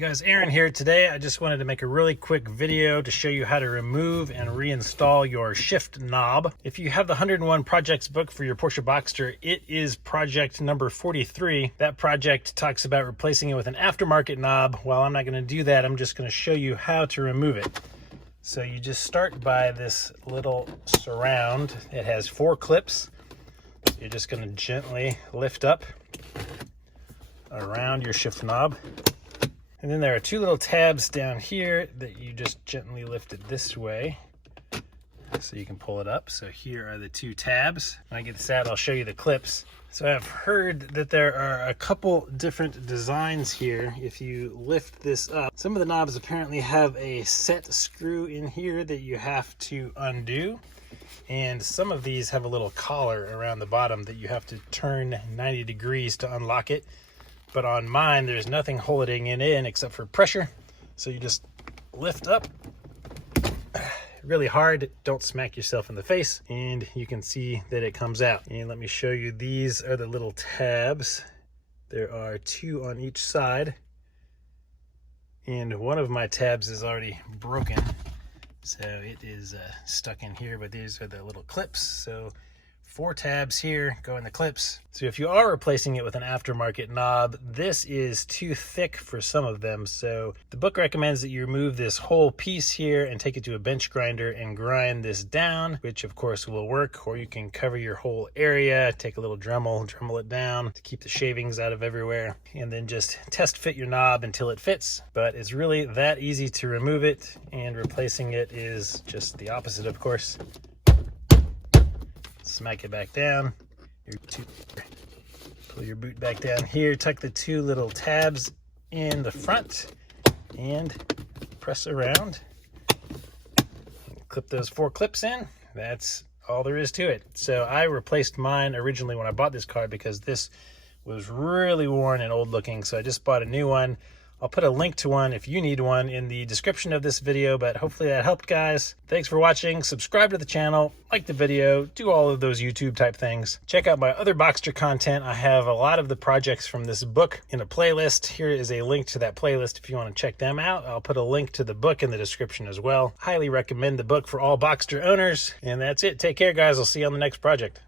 guys, Aaron here. Today I just wanted to make a really quick video to show you how to remove and reinstall your shift knob. If you have the 101 projects book for your Porsche Boxster, it is project number 43. That project talks about replacing it with an aftermarket knob. Well, I'm not going to do that. I'm just going to show you how to remove it. So you just start by this little surround. It has 4 clips. You're just going to gently lift up around your shift knob. And then there are 2 little tabs down here that you just gently lift it this way so you can pull it up. So here are the 2 tabs. When I get this out, I'll show you the clips. So I've heard that there are a couple different designs here. If you lift this up, some of the knobs apparently have a set screw in here that you have to undo. And some of these have a little collar around the bottom that you have to turn 90 degrees to unlock it. But on mine, there's nothing holding it in except for pressure. So you just lift up really hard. Don't smack yourself in the face. And you can see that it comes out. And let me show you, these are the little tabs. There are 2 on each side. And one of my tabs is already broken. So it is stuck in here, but these are the little clips. So 4 tabs here go in the clips. So if you are replacing it with an aftermarket knob, this is too thick for some of them. So the book recommends that you remove this whole piece here and take it to a bench grinder and grind this down, which of course will work. Or you can cover your whole area, take a little Dremel it down to keep the shavings out of everywhere, and then just test fit your knob until it fits. But it's really that easy to remove it, and replacing it is just the opposite, of course. Smack it back down. Pull your boot back down here. Tuck the 2 little tabs in the front and press around. Clip those 4 clips in. That's all there is to it. So I replaced mine originally when I bought this car because this was really worn and old looking. So I just bought a new one. I'll put a link to one if you need one in the description of this video, but hopefully that helped, guys. Thanks for watching. Subscribe to the channel, like the video, do all of those YouTube type things. Check out my other Boxster content. I have a lot of the projects from this book in a playlist. Here is a link to that playlist if you want to check them out. I'll put a link to the book in the description as well. Highly recommend the book for all Boxster owners. And that's it. Take care, guys. I'll see you on the next project.